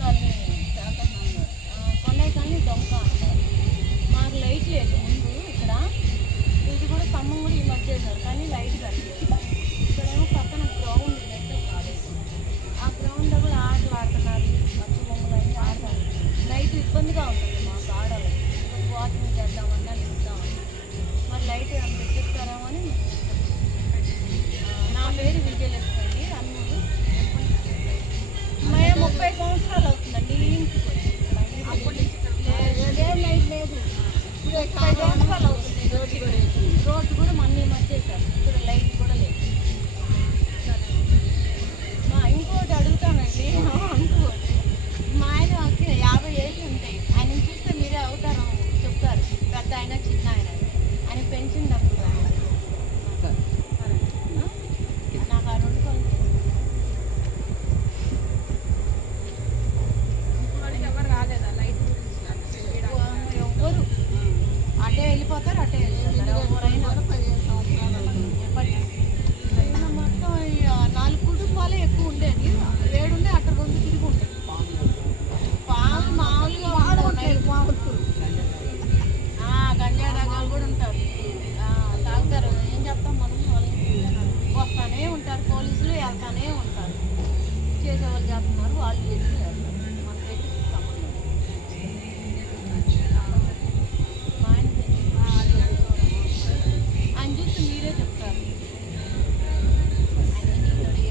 Colony Kondaiah colony డొంక అంటారు. మాకు లైట్ లేదు ముందు ఇక్కడ. ఇది కూడా స్తంభం కూడా ఈ మధ్య చేశారు కానీ లైట్ కట్టలేదు. ఇక్కడేమో పక్కన గ్రౌండ్ నెట్ కాలేదు. ఆ గ్రౌండ్లో కూడా ఆటలు ఆడుతున్నారు, మంచి బొమ్మలు అన్నీ ఆడతారు. నైట్ ఇబ్బందిగా ఉంటుంది మాకు ఆడాలి, వాకింగ్ చేద్దామన్నా వెళ్దామన్నా. మరి లైట్ పెట్టిస్తారేమో అని. నా పేరు విజయలక్ష్మి అండి, అన్నూరు. మేము 30 సంవత్సరాలు అవుతుందండి ఈ ఇంటికి వచ్చి. లేదు లైట్ లేదు, 30 సంవత్సరాలు అవుతుంది. రోడ్డు కూడా మళ్ళీ మర్చేశారు, ఇక్కడ లైట్ కూడా లేదు. ఇంకోటి అడుగుతానండి, ఇంకోటి మా ఆయన 50 ఏళ్ళు ఉంటాయి. ఆయన చూస్తే మీరే అవుతారు చెప్తారు, పెద్ద ఆయన చిన్న ఆయన. ఆయన పెన్షన్ డబ్బులు నాకు ఆ 2 పనులు ఎవరు అటే వెళ్ళిపోతారు, అటే వెళ్ళిపోతారు ఎవరైనా.